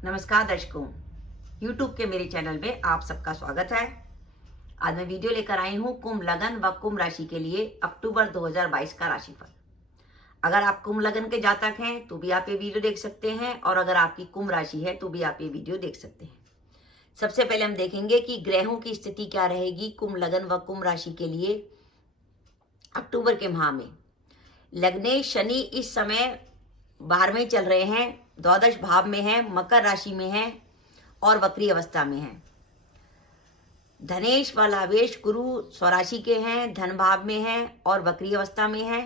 नमस्कार दर्शकों, YouTube के मेरे चैनल में आप सबका स्वागत है। आज मैं वीडियो लेकर आई हूँ कुंभ लगन व कुंभ राशि के लिए अक्टूबर 2022 का राशिफल। अगर आप कुंभ लगन के जातक हैं तो भी आप ये वीडियो देख सकते हैं, और अगर आपकी कुंभ राशि है तो भी आप ये वीडियो देख सकते हैं। सबसे पहले हम देखेंगे कि ग्रहों की स्थिति क्या रहेगी कुंभ लगन व कुंभ राशि के लिए अक्टूबर के माह में। लग्ने शनि इस समय 12वें चल रहे हैं, द्वादश भाव में है, मकर राशि में है और वक्री अवस्था में है। धनेश व लावेश गुरु स्वराशि के हैं, धन भाव में है और वक्री अवस्था में है।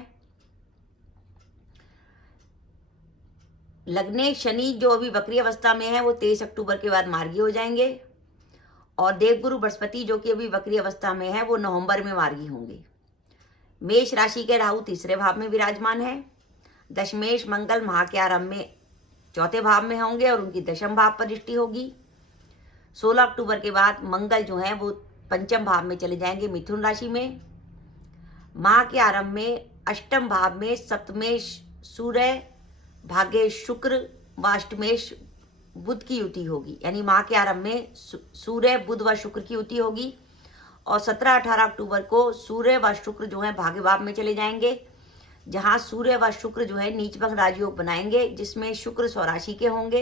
लग्ने शनि जो अभी वक्री अवस्था में है वो 23 अक्टूबर के बाद मार्गी हो जाएंगे, और देवगुरु बृहस्पति जो कि अभी वक्री अवस्था में है वो नवंबर में मार्गी होंगे। मेष राशि के राहु तीसरे भाव में विराजमान है। दशमेश मंगल माह के आरंभ में चौथे भाव में होंगे और उनकी दशम भाव पर दृष्टि होगी। 16 अक्टूबर के बाद मंगल जो है वो पंचम भाव में चले जाएंगे, मिथुन राशि में। माह के आरंभ में अष्टम भाव में सप्तमेश सूर्य, भाग्येश शुक्र व अष्टमेश बुध की युति होगी। यानी माह के आरंभ में सूर्य, बुध व शुक्र की युति होगी, और 17-18 अक्टूबर को सूर्य व शुक्र जो है भाग्य भाव में चले जाएंगे, जहां सूर्य व शुक्र जो है नीचभंग राजयोग बनाएंगे, जिसमें शुक्र स्वराशि के होंगे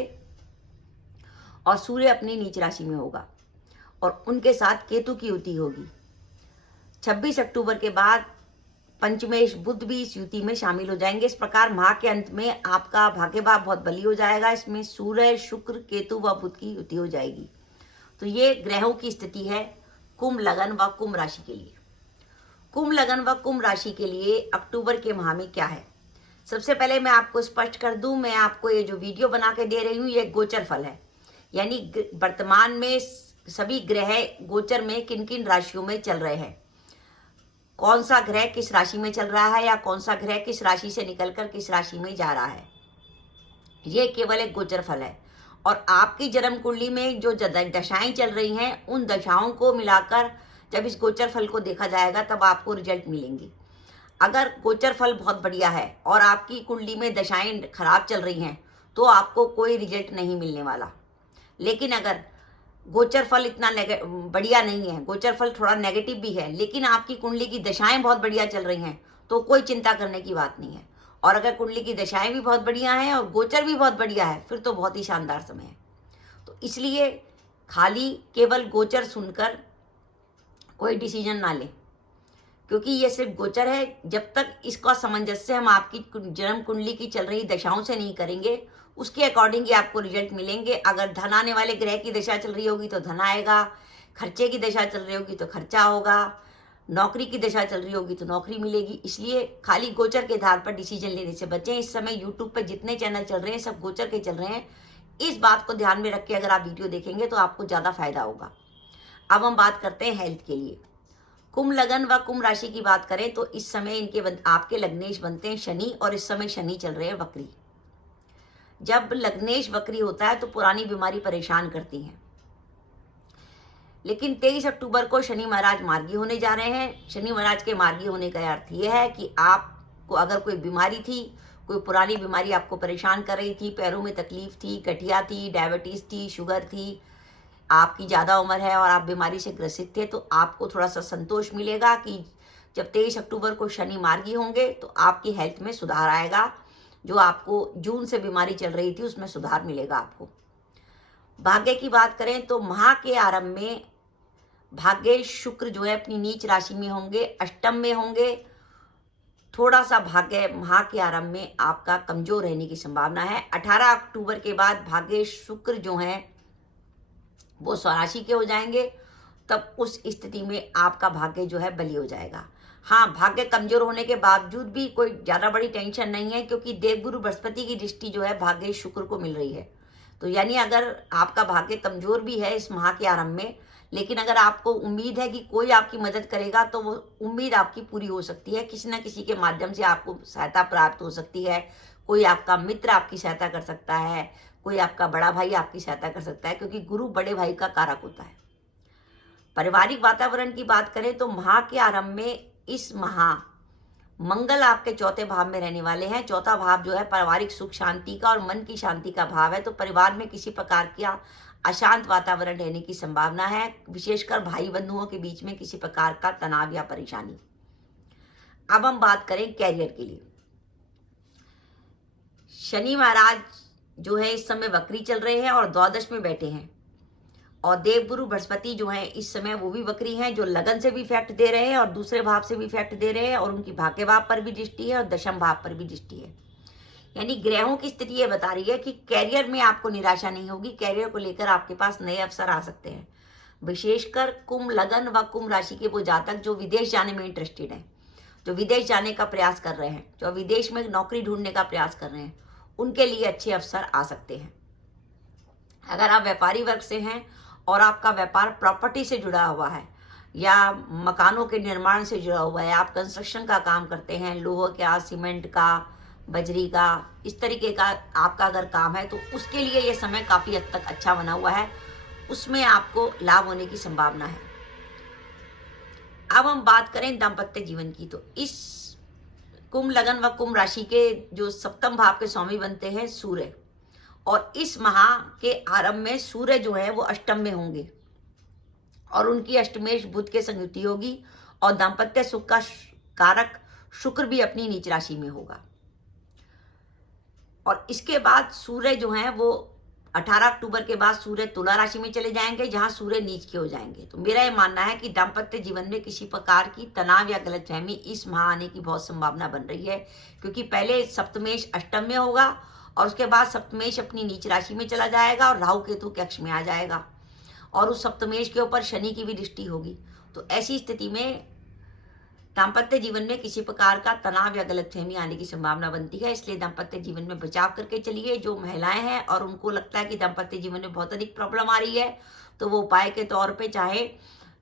और सूर्य अपनी नीच राशि में होगा, और उनके साथ केतु की युति होगी। 26 अक्टूबर के बाद पंचमेश बुध भी इस युति में शामिल हो जाएंगे। इस प्रकार माह के अंत में आपका भाग्य भाव बहुत बली हो जाएगा। इसमें सूर्य, शुक्र, केतु व बुध की युति हो जाएगी। तो ये ग्रहों की स्थिति है कुंभ लगन व कुंभ राशि के लिए। कुंभ लगन व कुंभ राशि के लिए अक्टूबर के माह में क्या है, सबसे पहले मैं आपको स्पष्ट कर दूं, मैं आपको ये जो वीडियो बना के दे रही हूँ ये गोचर फल है। यानी वर्तमान में सभी ग्रह गोचर में किन किन राशियों में चल रहे हैं, कौन सा ग्रह किस राशि में चल रहा है, या कौन सा ग्रह किस राशि से निकलकर किस राशि में जा रहा है, ये केवल एक गोचर फल है। और आपकी जन्म कुंडली में जो दशाएं चल रही हैं उन दशाओं को मिलाकर जब इस गोचर फल को देखा जाएगा तब आपको रिजल्ट मिलेंगे। अगर गोचर फल बहुत बढ़िया है और आपकी कुंडली में दशाएं खराब चल रही हैं तो आपको कोई रिजल्ट नहीं मिलने वाला। लेकिन अगर गोचर फल इतना बढ़िया नहीं है, गोचर फल थोड़ा नेगेटिव भी है, लेकिन आपकी कुंडली की दशाएं बहुत बढ़िया चल रही हैं तो कोई चिंता करने की बात नहीं है। और अगर कुंडली की दशाएं भी बहुत बढ़िया हैं और गोचर भी बहुत बढ़िया है फिर तो बहुत ही शानदार समय है। तो इसलिए खाली केवल गोचर सुनकर कोई डिसीजन ना ले, क्योंकि ये सिर्फ गोचर है। जब तक इसका सामंजस्य हम आपकी जन्म कुंडली की चल रही दशाओं से नहीं करेंगे उसके अकॉर्डिंग ही आपको रिजल्ट मिलेंगे। अगर धन आने वाले ग्रह की दशा चल रही होगी तो धन आएगा, खर्चे की दशा चल रही होगी तो खर्चा होगा, नौकरी की दशा चल रही होगी तो नौकरी मिलेगी। इसलिए खाली गोचर के आधार पर डिसीजन लेने से बचें। इस समय यूट्यूब पर जितने चैनल चल रहे हैं सब गोचर के चल रहे हैं। इस बात को ध्यान में रख के अगर आप वीडियो देखेंगे तो आपको ज्यादा फायदा होगा। अब हम बात करते हैं हेल्थ के लिए। कुंभ लगन व कुंभ राशि की बात करें तो इस समय आपके लग्नेश बनते हैं शनि, और इस समय शनि चल रहे हैं वक्री। जब लग्नेश वक्री होता है तो पुरानी बीमारी परेशान करती है, लेकिन 23 अक्टूबर को शनि महाराज मार्गी होने जा रहे हैं। शनि महाराज के मार्गी होने का अर्थ यह है कि आपको अगर कोई बीमारी थी, कोई पुरानी बीमारी आपको परेशान कर रही थी, पैरों में तकलीफ थी, गठिया थी, डायबिटीज थी, शुगर थी, आपकी ज़्यादा उम्र है और आप बीमारी से ग्रसित थे, तो आपको थोड़ा सा संतोष मिलेगा कि जब 23 अक्टूबर को शनि मार्गी होंगे तो आपकी हेल्थ में सुधार आएगा। जो आपको जून से बीमारी चल रही थी उसमें सुधार मिलेगा आपको। भाग्य की बात करें तो माह के आरंभ में भाग्य शुक्र जो है अपनी नीच राशि में होंगे, अष्टम में होंगे। थोड़ा सा भाग्य माह के आरंभ में आपका कमजोर रहने की संभावना है। 18 अक्टूबर के बाद भाग्य शुक्र जो है वो स्वराशि के हो जाएंगे, तब उस स्थिति में आपका भाग्य जो है बली हो जाएगा। हाँ, भाग्य कमजोर होने के बावजूद भी कोई ज्यादा बड़ी टेंशन नहीं है, क्योंकि देवगुरु बृहस्पति की दृष्टि जो है भाग्य शुक्र को मिल रही है। तो यानी अगर आपका भाग्य कमजोर भी है इस माह के आरंभ में, लेकिन अगर आपको उम्मीद है कि कोई आपकी मदद करेगा तो वो उम्मीद आपकी पूरी हो सकती है। किसी न किसी के माध्यम से आपको सहायता प्राप्त हो सकती है। कोई आपका मित्र आपकी सहायता कर सकता है, कोई आपका बड़ा भाई आपकी सहायता कर सकता है, क्योंकि गुरु बड़े भाई का कारक होता है। पारिवारिक वातावरण की बात करें तो माह के आरंभ में इस माह मंगल आपके चौथे भाव में रहने वाले हैं। चौथा भाव जो है पारिवारिक सुख शांति का और मन की शांति का भाव है, तो परिवार में किसी प्रकार का अशांत वातावरण रहने की संभावना है, विशेषकर भाई बंधुओं के बीच में किसी प्रकार का तनाव या परेशानी। अब हम बात करें कैरियर के लिए। शनि महाराज जो है इस समय वक्री चल रहे हैं और द्वादश में बैठे हैं, और देवगुरु बृहस्पति जो है इस समय वो भी वक्री हैं, जो लगन से भी इफेक्ट दे रहे हैं और दूसरे भाव से भी इफेक्ट दे रहे हैं, और उनकी भाग्य भाव पर भी दृष्टि है और दशम भाव पर भी दृष्टि है। यानी ग्रहों की स्थिति ये बता रही है कि कैरियर में आपको निराशा नहीं होगी, कैरियर को लेकर आपके पास नए अवसर आ सकते हैं। विशेषकर कुंभ लगन व कुंभ राशि के वो जातक जो विदेश जाने में इंटरेस्टेड हैं, जो विदेश जाने का प्रयास कर रहे हैं, जो विदेश में नौकरी ढूंढने का प्रयास कर रहे हैं, उनके लिए अच्छे अवसर आ सकते हैं। अगर आप व्यापारी वर्ग से हैं और आपका व्यापार प्रॉपर्टी से जुड़ा हुआ है या मकानों के निर्माण से जुड़ा हुआ है, आप कंस्ट्रक्शन का काम करते हैं, लोहा का, सीमेंट का, बजरी का, इस तरीके का आपका अगर काम है, तो उसके लिए ये समय काफी हद तक अच्छा बना हुआ है, उसमें आपको लाभ होने की संभावना है। अब हम बात करें दाम्पत्य जीवन की, तो इस कुंभ लगन व कुंभ राशि के जो सप्तम भाव के स्वामी बनते हैं सूर्य, और इस माह के आरंभ में सूर्य जो है वो अष्टम में होंगे और उनकी अष्टमेश बुध के संयुति होगी, और दाम्पत्य सुख का कारक शुक्र भी अपनी नीच राशि में होगा। और इसके बाद सूर्य जो है वो 18 अक्टूबर के बाद सूर्य तुला राशि में चले जाएंगे, जहां सूर्य नीच के हो जाएंगे। तो मेरा यह मानना है कि दाम्पत्य जीवन में किसी प्रकार की तनाव या गलतफहमी इस माह आने की बहुत संभावना बन रही है, क्योंकि पहले सप्तमेश अष्टम में होगा और उसके बाद सप्तमेश अपनी नीच राशि में चला जाएगा और राहु केतु के अक्ष में आ जाएगा, और उस सप्तमेश के ऊपर शनि की भी दृष्टि होगी। तो ऐसी स्थिति में दाम्पत्य जीवन में किसी प्रकार का तनाव या गलतफहमी आने की संभावना बनती है, इसलिए दाम्पत्य जीवन में बचाव करके चलिए। जो महिलाएं हैं और उनको लगता है कि दाम्पत्य जीवन में बहुत अधिक प्रॉब्लम आ रही है, तो वो उपाय के तौर पे चाहे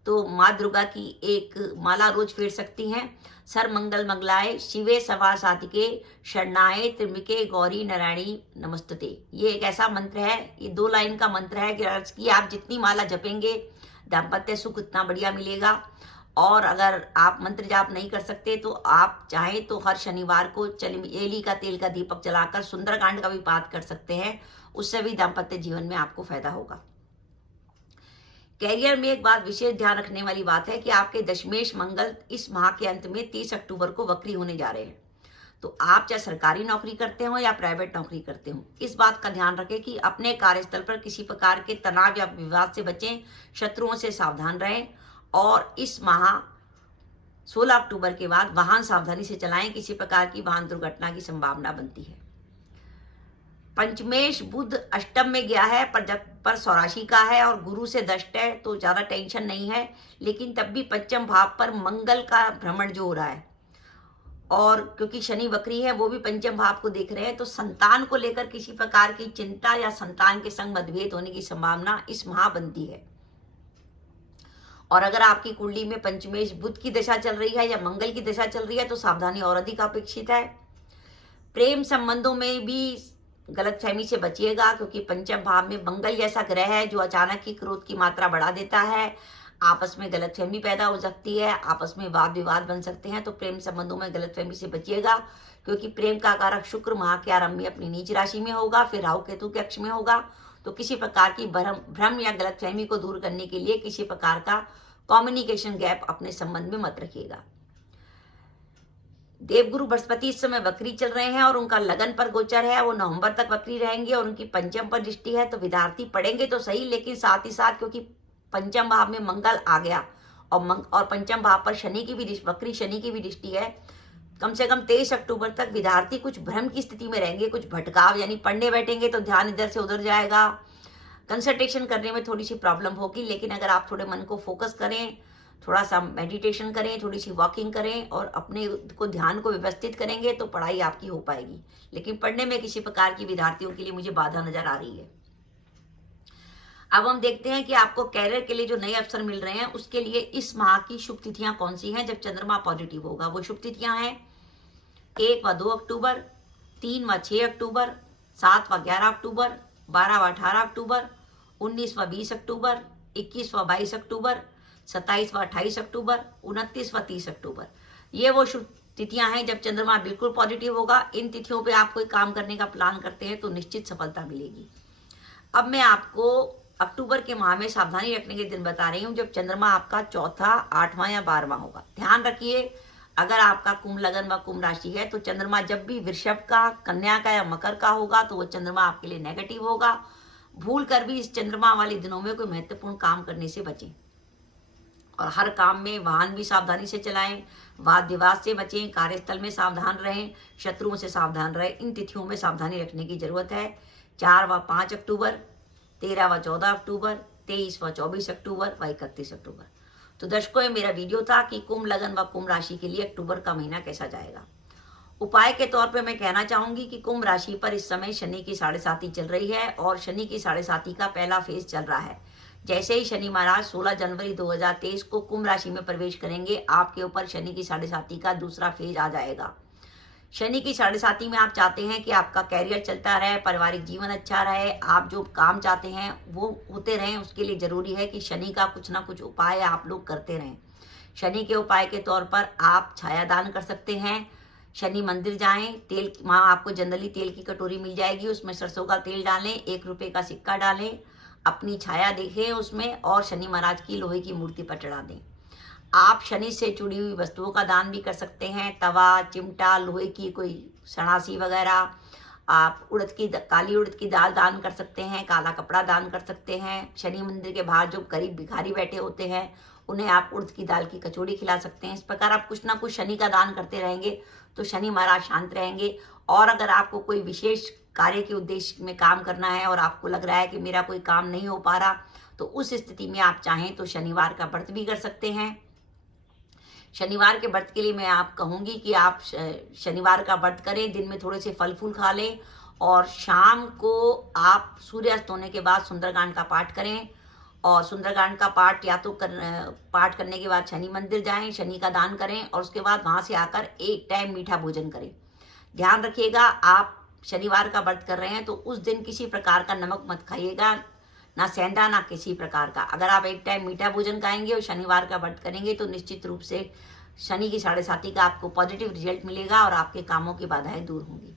तो माँ दुर्गा की एक माला रोज फेर सकती हैं। सर मंगल मंगलाय शिवे सवा सातिके शरणाए त्र्यंबके गौरी नारायणी नमस्तुते। ये एक ऐसा मंत्र है, ये 2 लाइन का मंत्र है कि अर्ज की आप जितनी माला जपेंगे दाम्पत्य सुख उतना बढ़िया मिलेगा। और अगर आप मंत्र जाप नहीं कर सकते तो आप चाहें तो हर शनिवार को चमेली का तेल का दीपक जलाकर सुंदरकांड का भी पाठ कर सकते हैं, उससे भी दाम्पत्य जीवन में आपको फायदा होगा। कैरियर में एक बात विशेष ध्यान रखने वाली बात है कि आपके दशमेश मंगल इस माह के अंत में 30 अक्टूबर को वक्री होने जा रहे हैं। तो आप चाहे सरकारी नौकरी करते हो या प्राइवेट नौकरी करते हो, इस बात का ध्यान रखें कि अपने कार्यस्थल पर किसी प्रकार के तनाव या विवाद से बचें, शत्रुओं से सावधान रहें, और इस माह 16 अक्टूबर के बाद वाहन सावधानी से चलाएं, किसी प्रकार की वाहन दुर्घटना की संभावना बनती है। पंचमेश बुध अष्टम में गया है पर स्वराशि का है और गुरु से दष्ट है, तो ज्यादा टेंशन नहीं है, लेकिन तब भी पंचम भाव पर मंगल का भ्रमण जो हो रहा है, और क्योंकि शनि वक्री है वो भी पंचम भाव को देख रहे हैं, तो संतान को लेकर किसी प्रकार की चिंता या संतान के संग मतभेद होने की संभावना इस माह बनती है। और अगर आपकी कुंडली में पंचमेश बुध की दशा चल रही है या मंगल की दशा चल रही है तो सावधानी और अधिक अपेक्षित है। प्रेम संबंधों में भी गलतफहमी से बचिएगा, क्योंकि पंचम भाव में मंगल जैसा ग्रह है जो अचानक ही क्रोध की मात्रा बढ़ा देता है, आपस में गलतफहमी पैदा हो सकती है, आपस में वाद विवाद बन सकते हैं। तो प्रेम संबंधों में गलतफहमी से बचिएगा, क्योंकि प्रेम का कारक शुक्र माह के आरंभ में अपनी नीच राशि में होगा, फिर राहु केतु के अक्ष में होगा। तो किसी प्रकार की भ्रम या गलतफहमी को दूर करने के लिए किसी प्रकार का कम्युनिकेशन गैप अपने संबंध में मत रखिएगा। देवगुरु बृहस्पति इस समय वक्री चल रहे हैं और उनका लगन पर गोचर है, वो नवंबर तक वक्री रहेंगे और उनकी पंचम पर दृष्टि है। तो विद्यार्थी पढ़ेंगे तो सही, लेकिन साथ ही साथ क्योंकि पंचम भाव में मंगल आ गया और पंचम भाव पर शनि की भी वक्री शनि की भी दृष्टि है, कम से कम 23 अक्टूबर तक विद्यार्थी कुछ भ्रम की स्थिति में रहेंगे, कुछ भटकाव, यानी पढ़ने बैठेंगे तो ध्यान इधर से उधर जाएगा, कंसंट्रेशन करने में थोड़ी सी प्रॉब्लम होगी। लेकिन अगर आप थोड़े मन को फोकस करें, थोड़ा सा मेडिटेशन करें, थोड़ी सी वॉकिंग करें और अपने को ध्यान को व्यवस्थित करेंगे तो पढ़ाई आपकी हो पाएगी। लेकिन पढ़ने में किसी प्रकार की विद्यार्थियों के लिए मुझे बाधा नजर आ रही है। अब हम देखते हैं कि आपको कैरियर के लिए जो नए अवसर मिल रहे हैं उसके लिए इस माह की शुभ तिथियां कौन सी हैं जब चंद्रमा पॉजिटिव होगा। वो शुभ तिथियां हैं 1 व 2 अक्टूबर, 3 व 6 अक्टूबर, 7 व 11 अक्टूबर, 12 व 18 अक्टूबर, 19 व 20 अक्टूबर, 21 व 22 अक्टूबर, 27 व 28 अक्टूबर, 29 व 30 अक्टूबर। ये वो शुभ तिथियां हैं जब चंद्रमा बिल्कुल पॉजिटिव होगा। इन तिथियों पे आप कोई काम करने का प्लान करते हैं तो निश्चित सफलता मिलेगी। अब मैं आपको अक्टूबर के माह में सावधानी रखने के दिन बता रही हूँ जब चंद्रमा आपका चौथा, 8वां या 12वां होगा। ध्यान रखिए, अगर आपका कुंभ लगन व कुंभ राशि है तो चंद्रमा जब भी वृषभ का, कन्या का या मकर का होगा तो वो चंद्रमा आपके लिए नेगेटिव होगा। भूल कर भी इस चंद्रमा वाले दिनों में कोई महत्वपूर्ण काम करने से बचें और हर काम में वाहन भी सावधानी से चलाएं, वाद विवाद से बचें, कार्यस्थल में सावधान रहें, शत्रुओं से सावधान रहें। इन तिथियों में सावधानी रखने की जरूरत है। 4 व 5 अक्टूबर, 13 व 14 अक्टूबर, 23 व 24 अक्टूबर व 31 अक्टूबर। तो दर्शकों, मेरा वीडियो था कि कुंभ लगन व कुंभ राशि के लिए अक्टूबर का महीना कैसा जाएगा। उपाय के तौर पे मैं कहना चाहूंगी कि कुंभ राशि पर इस समय शनि की 7.5 चल रही है और शनि की 7.5 का पहला फेज चल रहा है। जैसे ही शनि महाराज 16 जनवरी 2023 को कुंभ राशि में प्रवेश करेंगे, आपके ऊपर शनि की 7.5 का दूसरा फेज आ जाएगा। शनि की 7.5 में आप चाहते हैं कि आपका कैरियर चलता रहे, पारिवारिक जीवन अच्छा रहे, आप जो काम चाहते हैं वो होते रहें। उसके लिए जरूरी है कि शनि का कुछ ना कुछ उपाय आप लोग करते रहें। शनि के उपाय के तौर पर आप छाया दान कर सकते हैं, शनि मंदिर जाएं, तेल, वहां आपको जनरली तेल की कटोरी मिल जाएगी, उसमें सरसों का तेल डालें, 1 रुपए का सिक्का डालें, अपनी छाया देखें उसमें और शनि महाराज की लोहे की मूर्ति पर चढ़ा दें। आप शनि से जुड़ी हुई वस्तुओं का दान भी कर सकते हैं, तवा, चिमटा, लोहे की कोई सणासी वगैरह। आप काली उड़द की दाल दान कर सकते हैं, काला कपड़ा दान कर सकते हैं। शनि मंदिर के बाहर जो गरीब भिखारी बैठे होते हैं उन्हें आप उड़द की दाल की कचौड़ी खिला सकते हैं। इस प्रकार आप कुछ ना कुछ शनि का दान करते रहेंगे तो शनि महाराज शांत रहेंगे। और अगर आपको कोई विशेष कार्य के उद्देश्य में काम करना है और आपको लग रहा है कि मेरा कोई काम नहीं हो पा रहा, तो उस स्थिति में आप चाहें तो शनिवार का व्रत भी कर सकते हैं। शनिवार के व्रत के लिए मैं आप कहूंगी कि आप शनिवार का व्रत करें, दिन में थोड़े से फल फूल खा लें और शाम को आप सूर्यास्त होने के बाद सुंदरकांड का पाठ करें। और सुंदरकांड का पाठ या तो पाठ करने के बाद शनि मंदिर जाएं, शनि का दान करें और उसके बाद वहां से आकर एक टाइम मीठा भोजन करें। ध्यान रखिएगा, आप शनिवार का व्रत कर रहे हैं तो उस दिन किसी प्रकार का नमक मत खाइएगा, ना सेंधा ना किसी प्रकार का। अगर आप एक टाइम मीठा भोजन खाएंगे और शनिवार का व्रत करेंगे तो निश्चित रूप से शनि की 7.5 का आपको पॉजिटिव रिजल्ट मिलेगा और आपके कामों की बाधाएं दूर होंगी।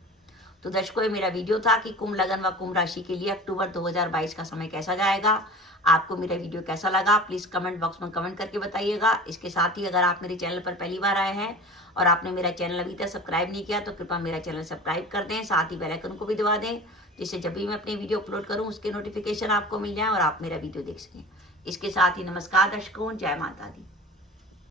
तो दर्शकों, मेरा वीडियो था कि कुंभ लगन व कुंभ राशि के लिए अक्टूबर 2022 का समय कैसा जाएगा। आपको मेरा वीडियो कैसा लगा प्लीज कमेंट बॉक्स में कमेंट करके बताइएगा। इसके साथ ही अगर आप मेरे चैनल पर पहली बार आए हैं और आपने मेरा चैनल अभी तक सब्सक्राइब नहीं किया तो कृपया मेरा चैनल सब्सक्राइब कर दें, साथ ही बेल आइकन को भी दबा दें जिससे जब भी मैं अपनी वीडियो अपलोड करूं उसके नोटिफिकेशन आपको मिल जाए और आप मेरा वीडियो देख सकें। इसके साथ ही नमस्कार दर्शकों, जय माता दी।